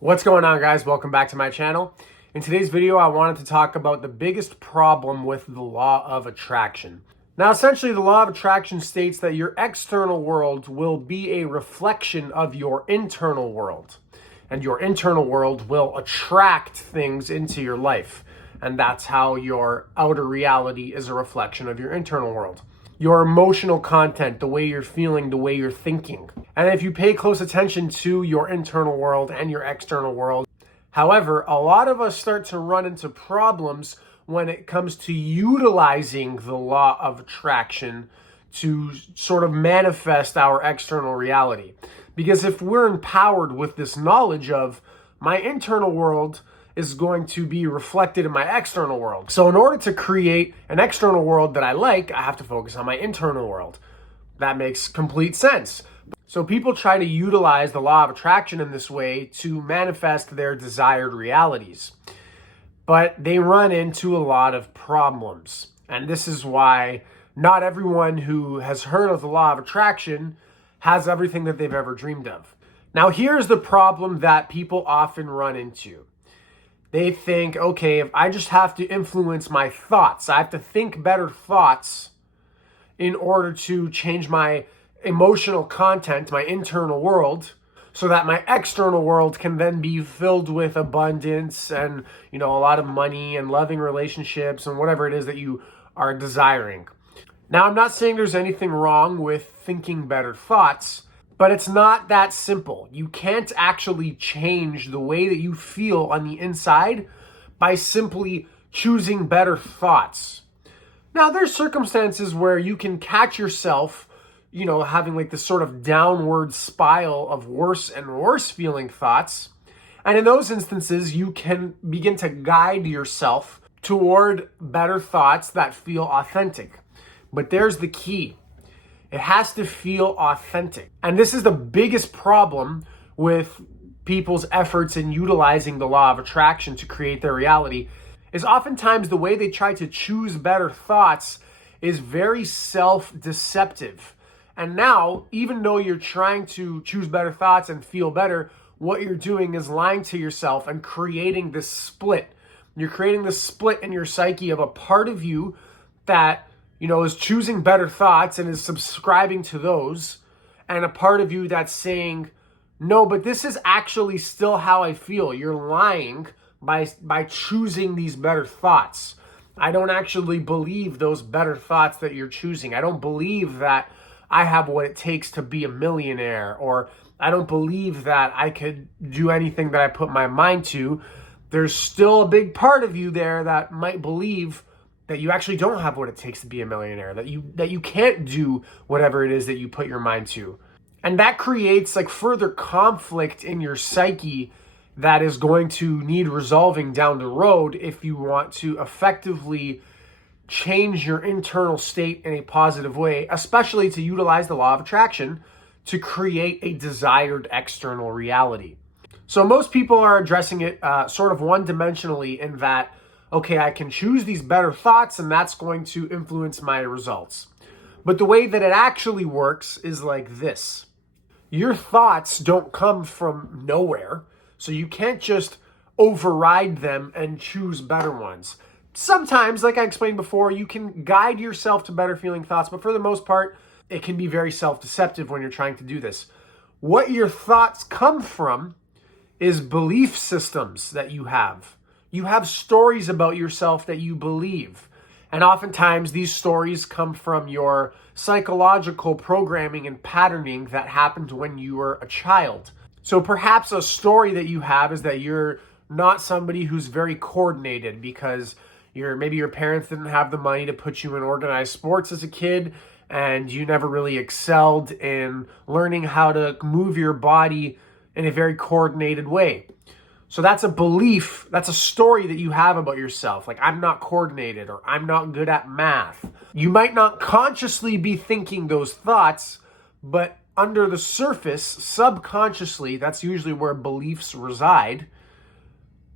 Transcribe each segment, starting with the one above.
What's going on, guys? Welcome back to my channel. In today's video, I wanted to talk about the biggest problem with the law of attraction. Now, essentially, the law of attraction states that your external world will be a reflection of your internal world, and your internal world will attract things into your life. And that's how your outer reality is a reflection of your internal world. Your emotional content, the way you're feeling, the way you're thinking. And if you pay close attention to your internal world and your external world, however, a lot of us start to run into problems when it comes to utilizing the law of attraction to sort of manifest our external reality. Because if we're empowered with this knowledge of my internal world is going to be reflected in my external world. So in order to create an external world that I like, I have to focus on my internal world. That makes complete sense. So people try to utilize the law of attraction in this way to manifest their desired realities. But they run into a lot of problems. And this is why not everyone who has heard of the law of attraction has everything that they've ever dreamed of. Now, here's the problem that people often run into. They think, okay, if I just have to influence my thoughts, I have to think better thoughts in order to change my emotional content, my internal world, so that my external world can then be filled with abundance and, a lot of money and loving relationships and whatever it is that you are desiring. Now, I'm not saying there's anything wrong with thinking better thoughts, but it's not that simple. You can't actually change the way that you feel on the inside by simply choosing better thoughts. Now, there's circumstances where you can catch yourself, having like this sort of downward spiral of worse and worse feeling thoughts. And in those instances, you can begin to guide yourself toward better thoughts that feel authentic. But there's the key. It has to feel authentic. And this is the biggest problem with people's efforts in utilizing the law of attraction to create their reality, is oftentimes the way they try to choose better thoughts is very self-deceptive. And now, even though you're trying to choose better thoughts and feel better, what you're doing is lying to yourself and creating this split. You're creating this split in your psyche of a part of you that is choosing better thoughts and is subscribing to those, and a part of you that's saying, no, but this is actually still how I feel. You're lying by choosing these better thoughts. I don't actually believe those better thoughts that you're choosing. I don't believe that I have what it takes to be a millionaire, or I don't believe that I could do anything that I put my mind to. There's still a big part of you there that might believe that you actually don't have what it takes to be a millionaire, that you can't do whatever it is that you put your mind to. And that creates like further conflict in your psyche that is going to need resolving down the road if you want to effectively change your internal state in a positive way, especially to utilize the law of attraction to create a desired external reality. So most people are addressing it sort of one-dimensionally in that, okay, I can choose these better thoughts and that's going to influence my results. But the way that it actually works is like this. Your thoughts don't come from nowhere, so you can't just override them and choose better ones. Sometimes, like I explained before, you can guide yourself to better feeling thoughts, but for the most part, it can be very self-deceptive when you're trying to do this. What your thoughts come from is belief systems that you have. You have stories about yourself that you believe. And oftentimes these stories come from your psychological programming and patterning that happened when you were a child. So perhaps a story that you have is that you're not somebody who's very coordinated because maybe your parents didn't have the money to put you in organized sports as a kid, and you never really excelled in learning how to move your body in a very coordinated way. So that's a belief, that's a story that you have about yourself. Like, I'm not coordinated, or I'm not good at math. You might not consciously be thinking those thoughts, but under the surface, subconsciously, that's usually where beliefs reside.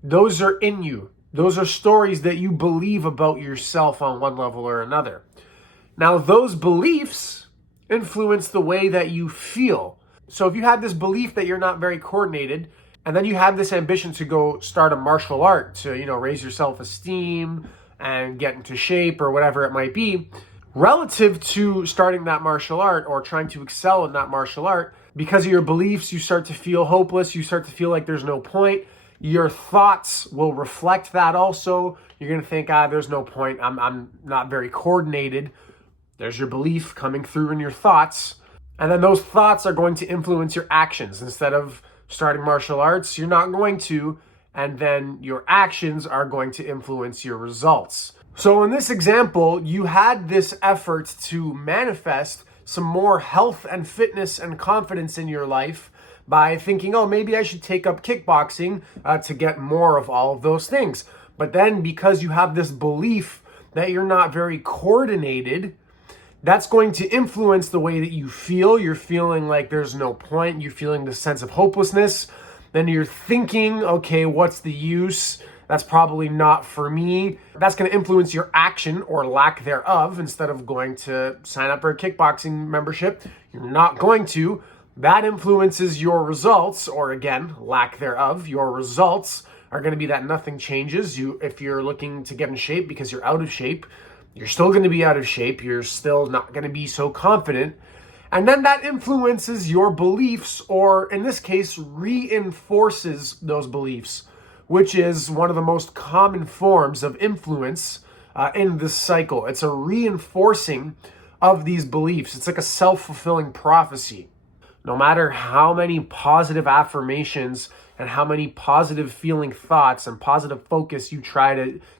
Those are in you. Those are stories that you believe about yourself on one level or another. Now, those beliefs influence the way that you feel. So if you have this belief that you're not very coordinated, And then you have this ambition to go start a martial art to, raise your self-esteem and get into shape or whatever it might be. Relative to starting that martial art or trying to excel in that martial art, because of your beliefs, you start to feel hopeless. You start to feel like there's no point. Your thoughts will reflect that also. You're going to think, there's no point. I'm not very coordinated. There's your belief coming through in your thoughts. And then those thoughts are going to influence your actions. Instead of starting martial arts, you're not going to. And then your actions are going to influence your results. So in this example, you had this effort to manifest some more health and fitness and confidence in your life by thinking, maybe I should take up kickboxing to get more of all of those things. But then because you have this belief that you're not very coordinated, that's going to influence the way that you feel. You're feeling like there's no point. You're feeling this sense of hopelessness. Then you're thinking, okay, what's the use? That's probably not for me. That's going to influence your action or lack thereof. Instead of going to sign up for a kickboxing membership, you're not going to. That influences your results, or again, lack thereof. Your results are going to be that nothing changes. If you're looking to get in shape because you're out of shape, you're still going to be out of shape. You're still not going to be so confident. And then that influences your beliefs, or in this case, reinforces those beliefs, which is one of the most common forms of influence in this cycle. It's a reinforcing of these beliefs. It's like a self-fulfilling prophecy. No matter how many positive affirmations and how many positive feeling thoughts and positive focus you try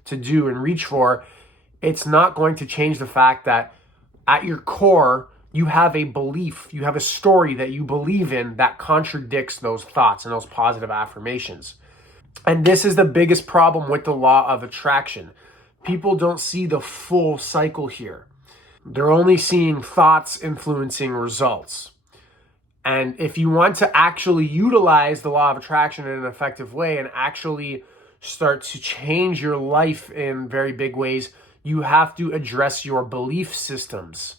to do and reach for, it's not going to change the fact that at your core, you have a belief, you have a story that you believe in that contradicts those thoughts and those positive affirmations. And this is the biggest problem with the law of attraction. People don't see the full cycle here. They're only seeing thoughts influencing results. And if you want to actually utilize the law of attraction in an effective way and actually start to change your life in very big ways, you have to address your belief systems.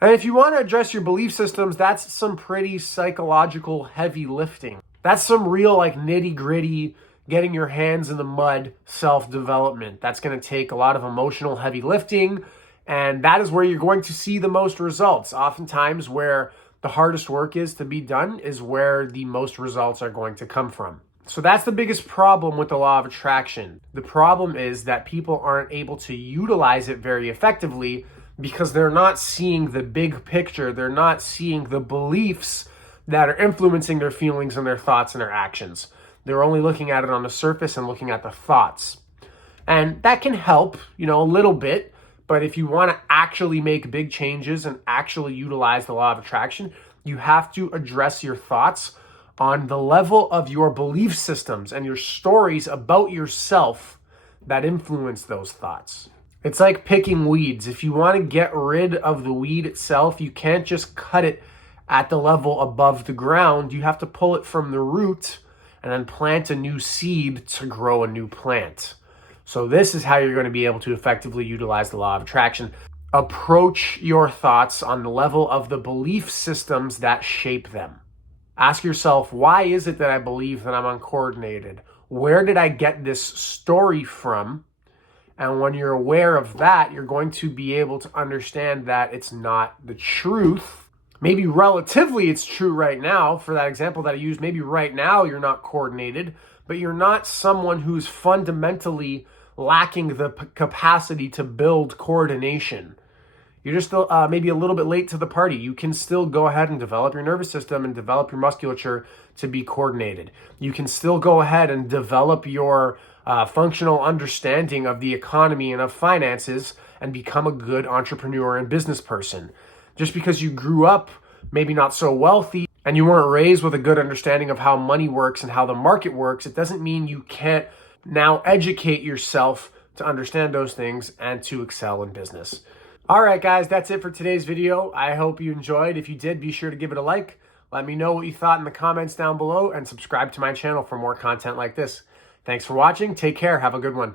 And if you want to address your belief systems, that's some pretty psychological heavy lifting. That's some real nitty gritty, getting your hands in the mud self-development. That's going to take a lot of emotional heavy lifting. And that is where you're going to see the most results. Oftentimes where the hardest work is to be done is where the most results are going to come from. So that's the biggest problem with the law of attraction. The problem is that people aren't able to utilize it very effectively because they're not seeing the big picture. They're not seeing the beliefs that are influencing their feelings and their thoughts and their actions. They're only looking at it on the surface and looking at the thoughts. And that can help, a little bit. But if you want to actually make big changes and actually utilize the law of attraction, you have to address your thoughts on the level of your belief systems and your stories about yourself that influence those thoughts. It's like picking weeds. If you want to get rid of the weed itself, you can't just cut it at the level above the ground. You have to pull it from the root and then plant a new seed to grow a new plant. So this is how you're going to be able to effectively utilize the law of attraction. Approach your thoughts on the level of the belief systems that shape them. Ask yourself, why is it that I believe that I'm uncoordinated? Where did I get this story from? And when you're aware of that, you're going to be able to understand that it's not the truth. Maybe relatively it's true right now. For that example that I used, maybe right now you're not coordinated, but you're not someone who's fundamentally lacking the capacity to build coordination. You're just maybe a little bit late to the party. You can still go ahead and develop your nervous system and develop your musculature to be coordinated. You can still go ahead and develop your functional understanding of the economy and of finances and become a good entrepreneur and business person. Just because you grew up maybe not so wealthy and you weren't raised with a good understanding of how money works and how the market works, it doesn't mean you can't now educate yourself to understand those things and to excel in business. All right, guys, that's it for today's video. I hope you enjoyed. If you did, be sure to give it a like. Let me know what you thought in the comments down below and subscribe to my channel for more content like this. Thanks for watching. Take care. Have a good one.